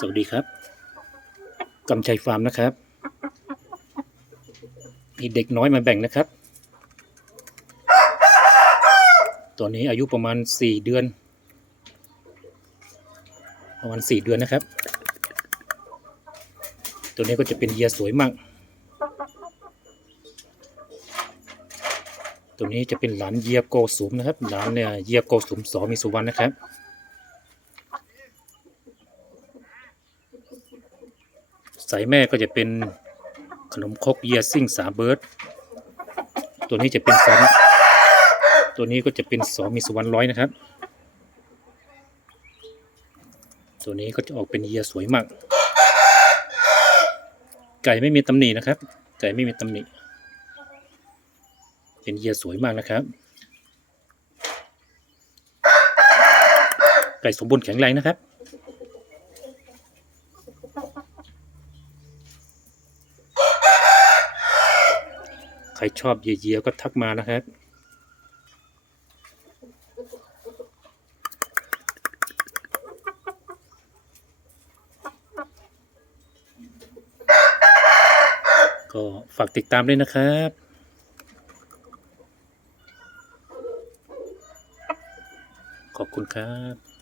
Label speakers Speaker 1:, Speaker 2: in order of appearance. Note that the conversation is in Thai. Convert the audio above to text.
Speaker 1: สวัสดีครับกำชัยฟาร์มนะครับมีเด็กน้อยมาแบ่งนะครับ ตัวนี้อายุประมาณสี่เดือน ประมาณสี่เดือนนะครับ ตัวนี้ก็จะเป็นเยียสวยมาก ตัวนี้จะเป็นหลานเยียโกสุมนะครับ หลานเนี่ยเยียโกสุมสอมีสุวรรณนะครับ สายแม่ก็จะเป็นขนมครกเยียซิ่งสาเบิร์ดตัวนี้จะเป็นสองตัวนี้ก็จะเป็นสอมีสุวรรณร้อยนะครับ ตัวนี้ก็จะออกเป็นเยียสวยมาก ไก่ไม่มีตำหนินะครับ ไก่ไม่มีตำหนิเป็นเยียสวยมากนะครับ ไก่สมบูรณ์แข็งแรงนะครับ ใครชอบเยียๆก็ทักมานะครับก็ฝากติดตามด้วยนะครับ ขอบคุณครับ